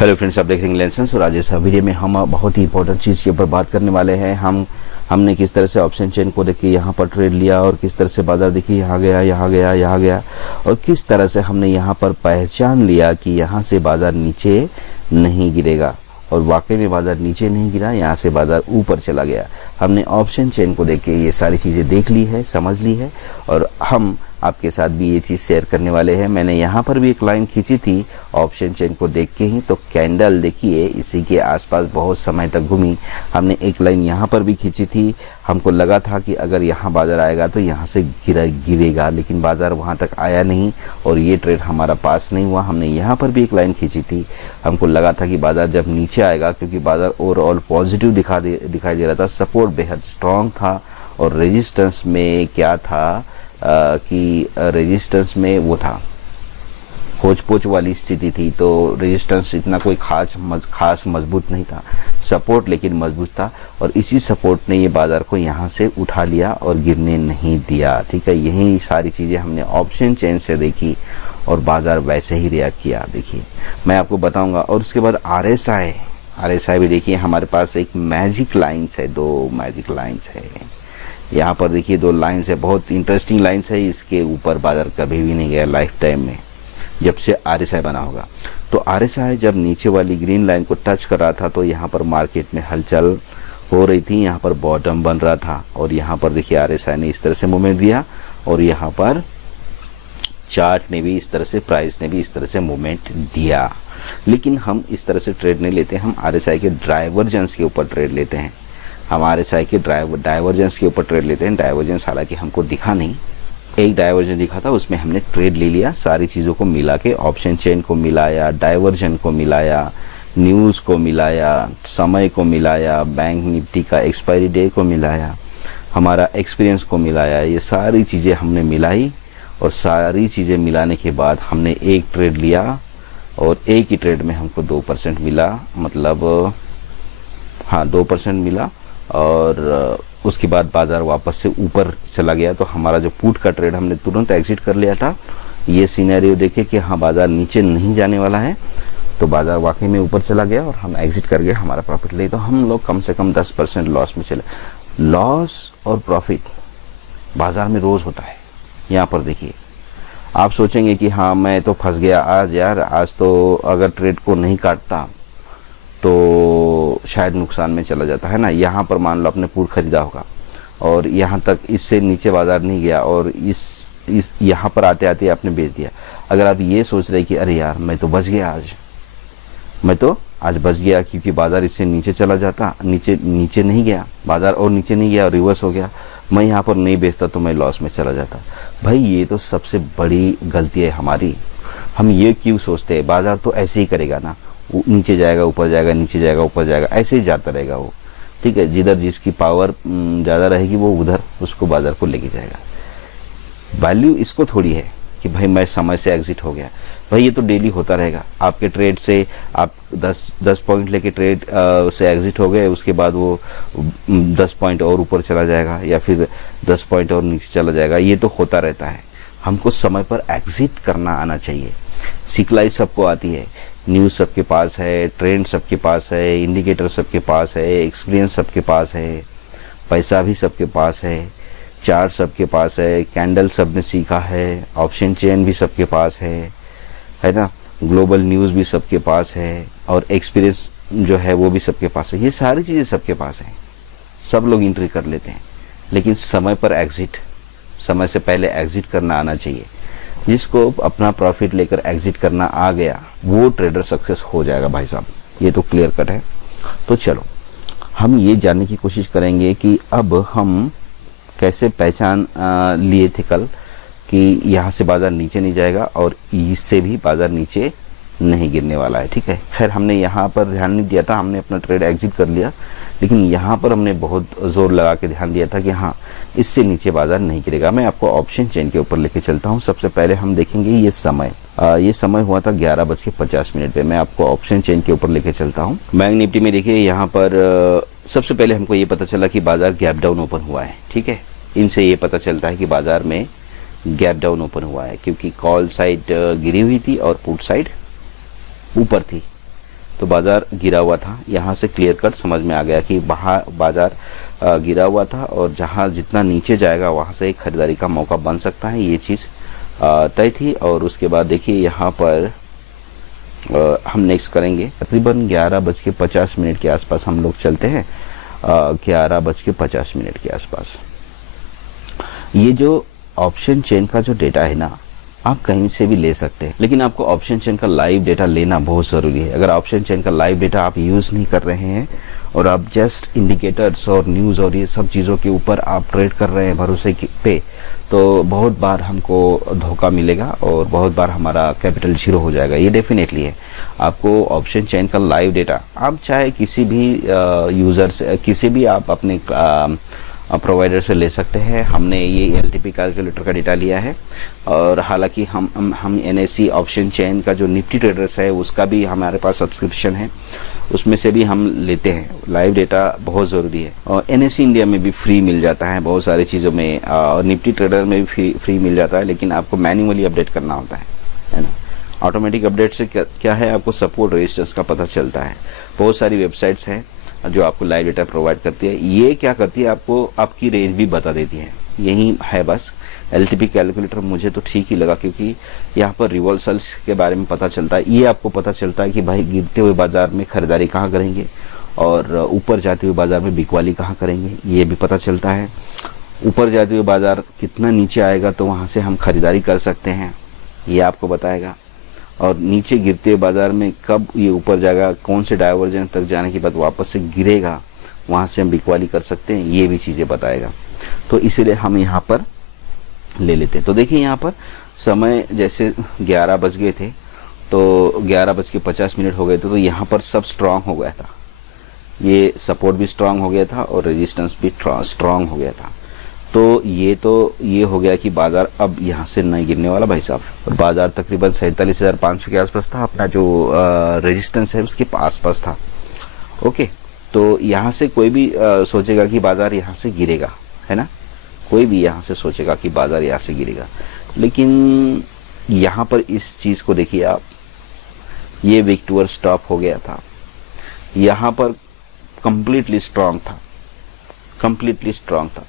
Hello friends, आप देख रहे हैं लेंसेंस और आज इस वीडियो में हम बहुत ही इंपॉर्टेंट चीज़ के ऊपर बात करने वाले हैं। हमने किस तरह से ऑप्शन चेन को देखिए यहाँ पर ट्रेड लिया और किस तरह से बाजार देखिए यहाँ गया यहाँ गया यहाँ गया और किस तरह से हमने यहाँ पर पहचान लिया कि यहाँ से बाजार नीचे नहीं गिरेगा और वाकई में बाजार नीचे नहीं गिरा, यहाँ से बाजार ऊपर चला गया। हमने ऑप्शन चेन को देख के ये सारी चीज़ें देख ली है, समझ ली है और हम आपके साथ भी ये चीज़ शेयर करने वाले हैं। मैंने यहाँ पर भी एक लाइन खींची थी ऑप्शन चेन को देख के ही, तो कैंडल देखिए इसी के आसपास बहुत समय तक घूमी। हमने एक लाइन यहाँ पर भी खींची थी, हमको लगा था कि अगर यहाँ बाजार आएगा तो यहाँ से गिरेगा, लेकिन बाजार वहाँ तक आया नहीं और ये ट्रेड हमारा पास नहीं हुआ। हमने यहाँ पर भी एक लाइन खींची थी, हमको लगा था कि बाजार जब नीचे आएगा, क्योंकि बाजार ओवरऑल पॉजिटिव दिखाई दे रहा था, सपोर्ट बेहद स्ट्रॉन्ग था और रेजिस्टेंस में क्या था कि रेजिस्टेंस में वो था खोज पोच वाली स्थिति थी, तो रेजिस्टेंस इतना कोई खास मजबूत नहीं था, सपोर्ट लेकिन मजबूत था और इसी सपोर्ट ने ये बाजार को यहाँ से उठा लिया और गिरने नहीं दिया। ठीक है, यही सारी चीज़ें हमने ऑप्शन चेन से देखी और बाजार वैसे ही रिएक्ट किया। देखिए मैं आपको बताऊंगा। और उसके बाद RSI भी देखिए, हमारे पास एक मैजिक लाइन्स है, 2 मैजिक लाइन्स है यहाँ पर। देखिए 2 लाइन्स है, बहुत इंटरेस्टिंग लाइन्स है। इसके ऊपर बाजार कभी भी नहीं गया लाइफ टाइम में, जब से RSI बना होगा। तो RSI जब नीचे वाली ग्रीन लाइन को टच कर रहा था तो यहाँ पर मार्केट में हलचल हो रही थी, यहाँ पर बॉटम बन रहा था और यहाँ पर देखिए RSI ने इस तरह से मूवमेंट दिया और यहाँ पर चार्ट ने भी इस तरह से, प्राइस ने भी इस तरह से मूवमेंट दिया। लेकिन हम इस तरह से ट्रेड नहीं लेते, हम RSI के डाइवर्जेंस के ऊपर ट्रेड लेते हैं। हम RSI के डाइवर्जेंस के ऊपर ट्रेड लेते हैं। डाइवर्जेंस हालांकि हमको दिखा नहीं, एक डाइवर्जन दिखा था, उसमें हमने ट्रेड ले लिया। सारी चीज़ों को मिला के, ऑप्शन चेन को मिलाया, डाइवर्जन को मिलाया, न्यूज़ को मिलाया, समय को मिलाया, बैंक निफ्टी का एक्सपायरी डे को मिलाया, हमारा एक्सपीरियंस को मिलाया। ये सारी चीज़ें हमने मिलाई और सारी चीज़ें मिलाने के बाद हमने एक ट्रेड लिया और एक ही ट्रेड में हमको 2% मिला, मतलब हाँ 2% मिला। और उसके बाद बाजार वापस से ऊपर चला गया, तो हमारा जो पुट का ट्रेड हमने तुरंत एग्जिट कर लिया था। ये सिनेरियो देखे कि हाँ बाजार नीचे नहीं जाने वाला है, तो बाजार वाकई में ऊपर चला गया और हम एग्जिट कर गए, हमारा प्रॉफिट ले। तो हम लोग कम से कम 10% लॉस में चले। लॉस और प्रॉफिट बाजार में रोज़ होता है। यहाँ पर देखिए, आप सोचेंगे कि हाँ मैं तो फंस गया आज यार, आज तो अगर ट्रेड को नहीं काटता तो शायद नुकसान में चला जाता है ना। यहाँ पर मान लो आपने पुट खरीदा होगा और यहाँ तक, इससे नीचे बाजार नहीं गया और इस यहाँ पर आते आते आपने बेच दिया। अगर आप ये सोच रहे कि अरे यार मैं तो बच गया, मैं तो आज बच गया, क्योंकि बाजार इससे नीचे चला जाता, नीचे नहीं गया बाजार और नीचे नहीं गया, रिवर्स हो गया, मैं यहाँ पर नहीं बेचता तो मैं लॉस में चला जाता। भाई ये तो सबसे बड़ी गलती है हमारी। हम ये क्यों सोचते हैं बाजार तो ऐसे ही करेगा ना, नीचे जाएगा ऊपर जाएगा, नीचे जाएगा ऊपर जाएगा, ऐसे ही जाता रहेगा वो। ठीक है, जिधर जिसकी पावर ज़्यादा रहेगी वो उधर उसको बाजार को लेके जाएगा। वैल्यू इसको थोड़ी है कि भाई मैं समय से एग्जिट हो गया। भाई ये तो डेली होता रहेगा। आपके ट्रेड से आप 10 पॉइंट लेके ट्रेड से एग्जिट हो गए, उसके बाद वो 10 पॉइंट और ऊपर चला जाएगा या फिर 10 पॉइंट और नीचे चला जाएगा। ये तो होता रहता है। हमको समय पर एग्जिट करना आना चाहिए। सिखलाई सबको आती है, न्यूज़ सबके पास है, ट्रेंड सबके पास है, इंडिकेटर सबके पास है, एक्सपीरियंस सबके पास है, पैसा भी सबके पास है, चार्ट सबके पास है, कैंडल सब ने सीखा है, ऑप्शन चेन भी सबके पास है ना, ग्लोबल न्यूज़ भी सबके पास है और एक्सपीरियंस जो है वो भी सबके पास है। ये सारी चीज़ें सबके पास हैं, सब लोग एंट्री कर लेते हैं, लेकिन समय पर एग्जिट, समय से पहले एग्जिट करना आना चाहिए। जिसको अपना प्रॉफिट लेकर एग्जिट करना आ गया वो ट्रेडर सक्सेस हो जाएगा भाई साहब, ये तो क्लियर कट है। तो चलो हम ये जानने की कोशिश करेंगे कि अब हम कैसे पहचान लिए थे कल कि यहाँ से बाज़ार नीचे नहीं जाएगा और इससे भी बाज़ार नीचे नहीं गिरने वाला है। ठीक है, खैर हमने यहाँ पर ध्यान नहीं दिया था, हमने अपना ट्रेड एग्जिट कर लिया, लेकिन यहाँ पर हमने बहुत ज़ोर लगा के ध्यान दिया था कि हाँ इससे नीचे बाज़ार नहीं गिरेगा। मैं आपको ऑप्शन चेन के ऊपर लेके चलता हूँ। सबसे पहले हम देखेंगे ये समय, ये समय हुआ था 11:50 पे। मैं आपको ऑप्शन चेन के ऊपर लेके चलता हूँ। बैंक निफ्टी में देखिए, यहाँ पर सबसे पहले हमको ये पता चला कि बाज़ार गैप डाउन ओपन हुआ है। ठीक है, इनसे ये पता चलता है कि बाज़ार में गैप डाउन ओपन हुआ है, क्योंकि कॉल साइड गिरी हुई थी और पुट साइड ऊपर थी। तो बाज़ार गिरा हुआ था। यहाँ से क्लियर कट समझ में आ गया कि बाज़ार गिरा हुआ था और जहाँ जितना नीचे जाएगा वहाँ से एक ख़रीदारी का मौका बन सकता है, ये चीज़ तय थी। और उसके बाद देखिए यहाँ पर हम नेक्स्ट करेंगे तकरीबन 11:50 के आसपास हम लोग चलते हैं। 11:50 के आसपास ये जो ऑप्शन चेन का जो डेटा है ना, आप कहीं से भी ले सकते हैं, लेकिन आपको ऑप्शन चेन का लाइव डेटा लेना बहुत ज़रूरी है। अगर ऑप्शन चेन का लाइव डेटा आप यूज़ नहीं कर रहे हैं और आप जस्ट इंडिकेटर्स और न्यूज़ और ये सब चीज़ों के ऊपर आप ट्रेड कर रहे हैं भरोसे पे, तो बहुत बार हमको धोखा मिलेगा और बहुत बार हमारा कैपिटल जीरो हो जाएगा। ये डेफिनेटली है। आपको ऑप्शन चेन का लाइव डेटा आप चाहे किसी भी यूज़र से, किसी भी आप अपने प्रोवाइडर से ले सकते हैं। हमने ये LTP कैलकुलेटर का डेटा लिया है और हालांकि हम NSE ऑप्शन चेन का जो निफ्टी ट्रेडर्स है उसका भी हमारे पास सब्सक्रिप्शन है, उसमें से भी हम लेते हैं। लाइव डेटा बहुत ज़रूरी है और NSE इंडिया में भी फ्री मिल जाता है बहुत सारी चीज़ों में, और निफ्टी ट्रेडर में भी फ्री मिल जाता है, लेकिन आपको मैन्युअली अपडेट करना होता है ना। ऑटोमेटिक अपडेट से क्या है, आपको सपोर्ट रेजिस्टेंस का पता चलता है। बहुत सारी वेबसाइट्स हैं जो आपको लाइव डेटा प्रोवाइड करती है। ये क्या करती है, आपको आपकी रेंज भी बता देती है। यही है बस। LTP कैलकुलेटर मुझे तो ठीक ही लगा क्योंकि यहाँ पर रिवर्सल्स के बारे में पता चलता है। ये आपको पता चलता है कि भाई गिरते हुए बाजार में खरीदारी कहाँ करेंगे और ऊपर जाते हुए बाजार में बिकवाली कहाँ करेंगे, ये भी पता चलता है। ऊपर जाते हुए बाजार कितना नीचे आएगा तो वहाँ से हम खरीदारी कर सकते हैं, ये आपको बताएगा। और नीचे गिरते हुए बाजार में कब ये ऊपर जाएगा, कौन से डाइवर्जन तक जाने के बाद वापस से गिरेगा, वहाँ से हम बिकवाली कर सकते हैं, ये भी चीज़ें बताएगा। तो इसीलिए हम यहाँ पर ले लेते हैं। तो देखिए यहाँ पर समय जैसे 11 बज गए थे तो 11:50 हो गए थे, तो यहाँ पर सब स्ट्रांग हो गया था। ये सपोर्ट भी स्ट्रांग हो गया था और रेजिस्टेंस भी स्ट्रांग हो गया था। तो ये हो गया कि बाजार अब यहाँ से नहीं गिरने वाला भाई साहब। बाजार तकरीबन 47,500 के आसपास था, अपना जो रेजिस्टेंस है उसके आसपास था। ओके, तो यहाँ से कोई भी सोचेगा कि बाजार यहाँ से गिरेगा, है ना, कोई भी यहाँ से सोचेगा कि बाजार यहाँ से गिरेगा, लेकिन यहाँ पर इस चीज़ को देखिए आप, ये वीक टूअर स्टॉप हो गया था, यहाँ पर कंप्लीटली स्ट्रांग था।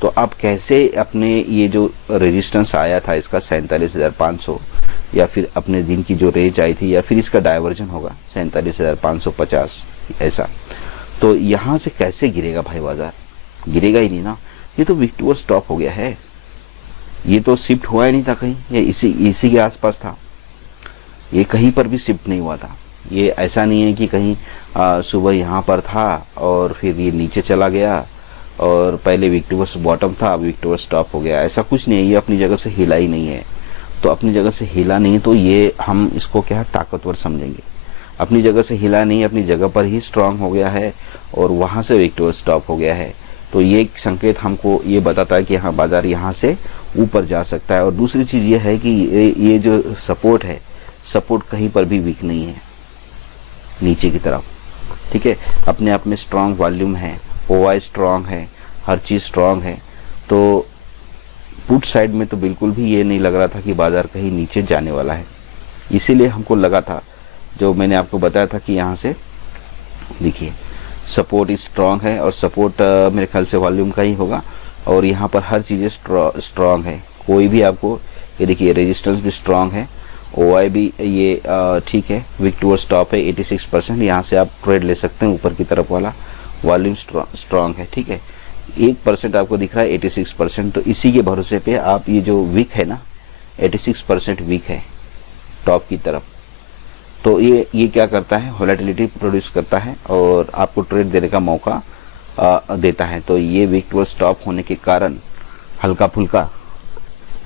तो आप कैसे अपने ये जो रेजिस्टेंस आया था इसका 47,500 या फिर अपने दिन की जो रेंज आई थी या फिर इसका डाइवर्जन होगा 47,550 ऐसा, तो यहाँ से कैसे गिरेगा भाई बाजार, गिरेगा ही नहीं ना। ये तो वीक टूअर स्टॉप हो गया है, ये तो शिफ्ट हुआ ही नहीं था कहीं, ये इसी के आसपास था, ये कहीं पर भी शिफ्ट नहीं हुआ था। ये ऐसा नहीं है कि कहीं सुबह यहाँ पर था और फिर ये नीचे चला गया और पहले वीक टूअर बॉटम था, अब वीक टूअर स्टॉप हो गया, ऐसा कुछ नहीं है। ये अपनी जगह से हिला ही नहीं है। तो अपनी जगह से हिला नहीं तो ये हम इसको क्या ताकतवर समझेंगे। अपनी जगह से हिला नहीं, अपनी जगह पर ही स्ट्रांग हो गया है और वहाँ से वीक टूअर स्टॉप हो गया है। तो ये एक संकेत हमको ये बताता है कि हाँ बाजार यहाँ से ऊपर जा सकता है। और दूसरी चीज़ ये है कि ये जो सपोर्ट है, सपोर्ट कहीं पर भी वीक नहीं है नीचे की तरफ, ठीक है। अपने आप में स्ट्रांग वॉल्यूम है, OI स्ट्रांग है, हर चीज़ स्ट्रांग है। तो पुट साइड में तो बिल्कुल भी ये नहीं लग रहा था कि बाजार कहीं नीचे जाने वाला है। इसीलिए हमको लगा था, जो मैंने आपको बताया था कि यहाँ से देखिए सपोर्ट स्ट्रांग है और सपोर्ट मेरे ख्याल से वॉल्यूम का ही होगा और यहाँ पर हर चीज़ें स्ट्रांग है। कोई भी आपको ये देखिए रेजिस्टेंस भी स्ट्रांग है, OI भी ये ठीक है, वीक टूअर स्टॉप है 86%, यहाँ से आप ट्रेड ले सकते हैं ऊपर की तरफ वाला। वॉल्यूम स्ट्रांग है, ठीक है, 1% आपको दिख रहा है 86%, तो इसी के भरोसे पे आप ये जो वीक है ना 86% वीक है टॉप की तरफ। तो ये क्या करता है, वोलेटिलिटी प्रोड्यूस करता है और आपको ट्रेड देने का मौका देता है। तो ये वीक टूअर स्टॉप होने के कारण हल्का फुल्का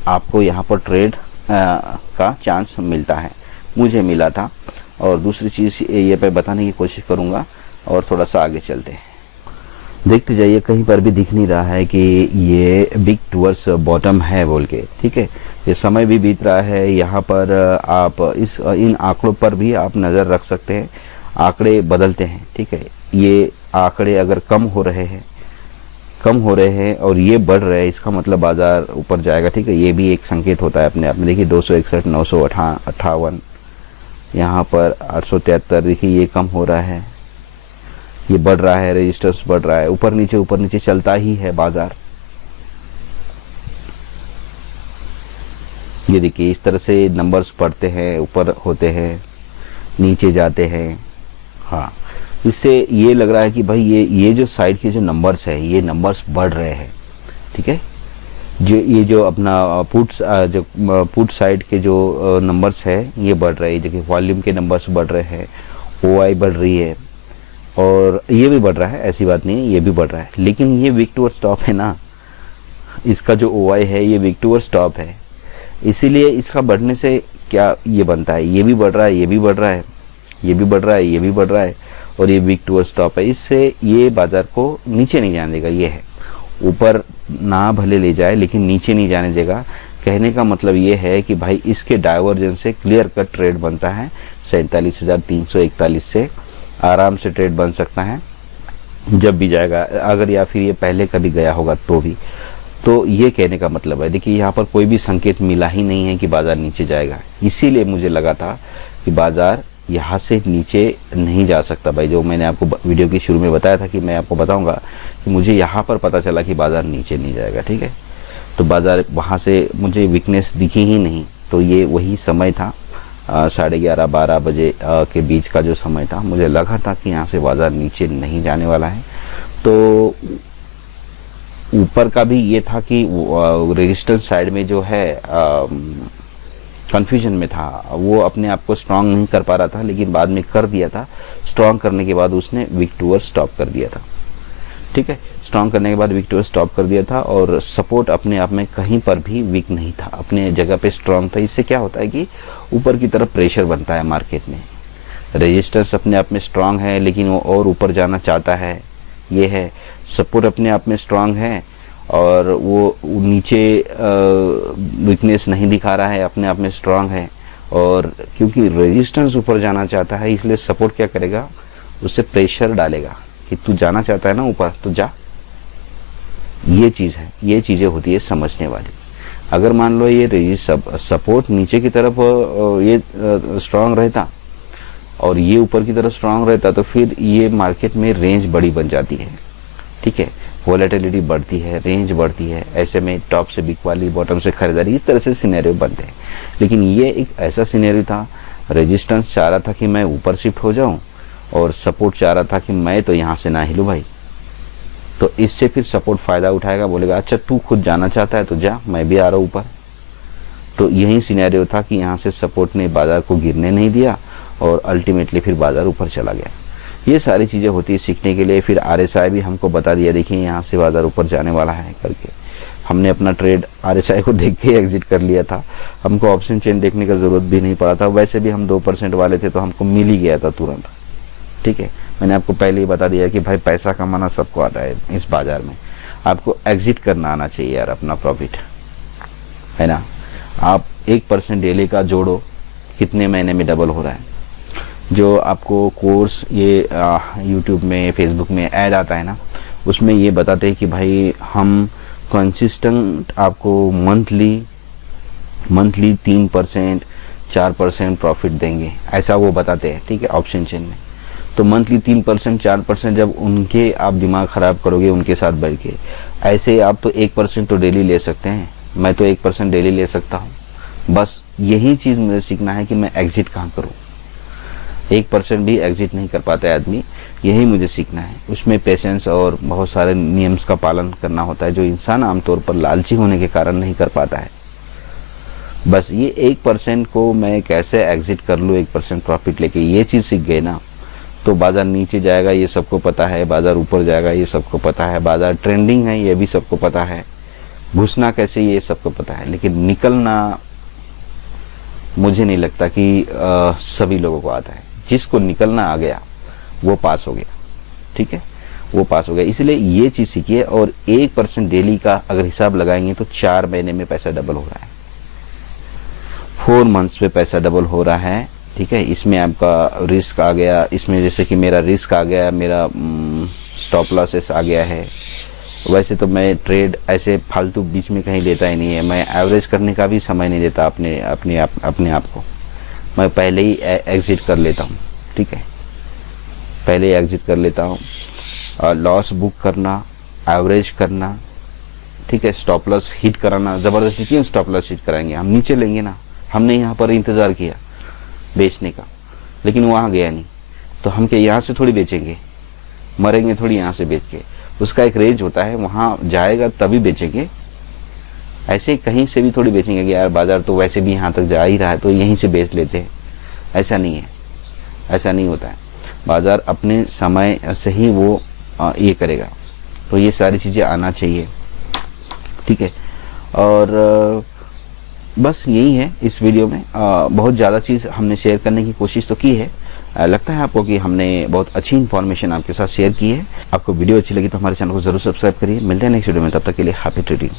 आपको यहाँ पर ट्रेड का चांस मिलता है, मुझे मिला था। और दूसरी चीज़ ये पे बताने की कोशिश करूँगा और थोड़ा सा आगे चलते हैं। देखते जाइए, कहीं पर भी दिख नहीं रहा है कि ये बिग टूअर्स बॉटम है बोल के, ठीक है। ये समय भी बीत रहा है, यहाँ पर आप इन आंकड़ों पर भी आप नज़र रख सकते हैं। आंकड़े बदलते हैं, ठीक है। ये आंकड़े अगर कम हो रहे हैं और ये बढ़ रहे हैं, इसका मतलब बाजार ऊपर जाएगा, ठीक है। ये भी एक संकेत होता है अपने आप में। देखिए 261, 958, यहाँ पर 873 देखिए ये कम हो रहा है, ये बढ़ रहा है, रेजिस्टेंस बढ़ रहा है, ऊपर नीचे चलता ही है बाजार। ये देखिए इस तरह से नंबर्स बढ़ते हैं, ऊपर होते हैं, नीचे जाते हैं। हाँ, इससे ये लग रहा है कि भाई ये जो साइड के जो नंबर्स है ये नंबर्स बढ़ रहे हैं। ठीक है, ये जो अपना पुट साइड के जो नंबर्स है ये बढ़ रहे हैं। देखिए वॉल्यूम के नंबर्स बढ़ रहे हैं, OI बढ़ रही है और ये भी बढ़ रहा है, ऐसी बात नहीं है, ये भी बढ़ रहा है। लेकिन ये वीक टूवर्ड स्टॉप है ना, इसका जो OI है ये वीक टूवर्ड स्टॉप है, इसीलिए इसका बढ़ने से क्या ये बनता है, ये भी बढ़ रहा है, ये भी बढ़ रहा है, ये भी बढ़ रहा है, ये भी बढ़ रहा है और ये वीक टूवर्ड स्टॉप है। इससे ये बाजार को नीचे नहीं जाने देगा। ये है, ऊपर ना भले ले जाए लेकिन नीचे नहीं जाने देगा। कहने का मतलब ये है कि भाई इसके डाइवर्जेंस से क्लियर कट ट्रेड बनता है। 47,341 से आराम से ट्रेड बन सकता है जब भी जाएगा, अगर या फिर ये पहले कभी गया होगा तो भी। तो ये कहने का मतलब है, देखिए यहाँ पर कोई भी संकेत मिला ही नहीं है कि बाजार नीचे जाएगा। इसीलिए मुझे लगा था कि बाजार यहाँ से नीचे नहीं जा सकता। भाई जो मैंने आपको वीडियो की शुरू में बताया था कि मैं आपको बताऊंगा कि मुझे यहाँ पर पता चला कि बाजार नीचे नहीं जाएगा। ठीक है, तो बाजार वहाँ से मुझे वीकनेस दिखी ही नहीं। तो ये वही समय था 11:30-12 बजे के बीच का जो समय था, मुझे लगा था कि यहाँ से बाजार नीचे नहीं जाने वाला है। तो ऊपर का भी ये था कि रेजिस्टेंस साइड में जो है कंफ्यूजन में था, वो अपने आप को स्ट्रांग नहीं कर पा रहा था, लेकिन बाद में कर दिया था। स्ट्रांग करने के बाद उसने वीक टूवर्ड स्टॉप कर दिया था। ठीक है, स्ट्रांग करने के बाद वीक टूवर्ड स्टॉप कर दिया था और सपोर्ट अपने आप में कहीं पर भी वीक नहीं था, अपने जगह पे स्ट्रांग था। इससे क्या होता है कि ऊपर की तरफ प्रेशर बनता है मार्केट में। रेजिस्टेंस अपने आप में स्ट्रांग है लेकिन वो और ऊपर जाना चाहता है, ये है। सपोर्ट अपने आप में स्ट्रांग है और वो नीचे वीकनेस नहीं दिखा रहा है, अपने आप में स्ट्रांग है। और क्योंकि रेजिस्टेंस ऊपर जाना चाहता है इसलिए सपोर्ट क्या करेगा, उससे प्रेशर डालेगा कि तू जाना चाहता है ना ऊपर तो जा। ये चीज़ है, ये चीज़ें होती है समझने वाली। अगर मान लो ये सपोर्ट नीचे की तरफ ये स्ट्रांग रहता और ये ऊपर की तरफ स्ट्रांग रहता तो फिर ये मार्केट में रेंज बड़ी बन जाती है। ठीक है, वॉलेटिलिटी बढ़ती है, रेंज बढ़ती है, ऐसे में टॉप से बिकवाली, बॉटम से खरीदारी, इस तरह से सिनेरियो बनते हैं। लेकिन ये एक ऐसा सिनेरियो था, रेजिस्टेंस चाह रहा था कि मैं ऊपर शिफ्ट हो जाऊं और सपोर्ट चाह रहा था कि मैं तो यहाँ से ना हिलूं भाई। तो इससे फिर सपोर्ट फ़ायदा उठाएगा, बोलेगा अच्छा तू खुद जाना चाहता है तो जा, मैं भी आ रहा हूँ ऊपर। तो यही सिनेरियो था कि यहाँ से सपोर्ट ने बाजार को गिरने नहीं दिया और अल्टीमेटली फिर बाजार ऊपर चला गया। ये सारी चीज़ें होती है सीखने के लिए। फिर RSI भी हमको बता दिया, देखिए यहाँ से बाजार ऊपर जाने वाला है करके। हमने अपना ट्रेड RSI को देख के एग्जिट कर लिया था, हमको ऑप्शन चेन देखने का ज़रूरत भी नहीं पड़ा था। वैसे भी हम 2% वाले थे तो हमको मिल ही गया था तुरंत। ठीक है, मैंने आपको पहले ही बता दिया कि भाई पैसा कमाना सबको आता है इस बाज़ार में, आपको एग्जिट करना आना चाहिए यार अपना प्रॉफिट, है ना। आप 1% डेली का जोड़ो, कितने महीने में डबल हो रहा है। जो आपको कोर्स ये यूट्यूब में, फेसबुक में ऐड आता है ना, उसमें ये बताते हैं कि भाई हम कंसिस्टेंट आपको मंथली 3% 4% प्रॉफिट देंगे, ऐसा वो बताते हैं। ठीक है, ऑप्शन चेन में तो मंथली 3% 4% जब उनके आप दिमाग ख़राब करोगे उनके साथ बैठ के, ऐसे आप तो 1% तो डेली ले सकते हैं, मैं तो 1% डेली ले सकता हूँ। बस यही चीज़ मुझे सीखना है कि मैं एग्जिट कहाँ करूँ। 1% भी एग्जिट नहीं कर पाता है आदमी, यही मुझे सीखना है। उसमें पेशेंस और बहुत सारे नियम्स का पालन करना होता है, जो इंसान आमतौर पर लालची होने के कारण नहीं कर पाता है। बस ये 1% को मैं कैसे एग्जिट कर लूँ 1% प्रॉफिट लेके, ये चीज़ सीख गए ना तो बाज़ार नीचे जाएगा ये सबको पता है, बाज़ार ऊपर जाएगा ये सबको पता है, बाज़ार ट्रेंडिंग है ये भी सबको पता है, घुसना कैसे ये सबको पता है। लेकिन निकलना मुझे नहीं लगता कि सभी लोगों को आता है। जिसको निकलना आ गया वो पास हो गया। ठीक है, वो पास हो गया। इसलिए ये चीज़ सीखिए। और 1% डेली का अगर हिसाब लगाएंगे तो 4 महीने में पैसा डबल हो रहा है, 4 मंथ्स पे पैसा डबल हो रहा है। ठीक है, इसमें आपका रिस्क आ गया, इसमें जैसे कि मेरा रिस्क आ गया, मेरा स्टॉप लॉसेस आ गया है। वैसे तो मैं ट्रेड ऐसे फालतू बीच में कहीं लेता ही नहीं है, मैं एवरेज करने का भी समय नहीं देता अपने आप को। मैं पहले ही एग्जिट कर लेता हूँ। ठीक है, पहले ही एग्जिट कर लेता हूँ। लॉस बुक करना, एवरेज करना, ठीक है, स्टॉप लॉस हिट कराना, ज़बरदस्ती क्यों स्टॉप लॉस हिट कराएंगे, हम नीचे लेंगे ना। हमने यहाँ पर इंतज़ार किया बेचने का, लेकिन वहाँ गया नहीं, तो हम क्या यहाँ से थोड़ी बेचेंगे, मरेंगे थोड़ी यहाँ से बेच के। उसका एक रेंज होता है, वहाँ जाएगा तभी बेचेंगे। ऐसे कहीं से भी थोड़ी बेचेंगे कि यार बाजार तो वैसे भी यहाँ तक जा ही रहा है तो यहीं से बेच लेते हैं। ऐसा नहीं है, ऐसा नहीं होता है। बाजार अपने समय से ही वो ये करेगा। तो ये सारी चीज़ें आना चाहिए। ठीक है, और बस यही है इस वीडियो में। बहुत ज़्यादा चीज़ हमने शेयर करने की कोशिश तो की है। लगता है आपको कि हमने बहुत अच्छी इन्फॉर्मेशन आपके साथ शेयर की है। आपको वीडियो अच्छी लगी तो हमारे चैनल को जरूर सब्सक्राइब करिए। मिलते हैं नेक्स्ट वीडियो में, तब तक के लिए हैप्पी ट्रेडिंग।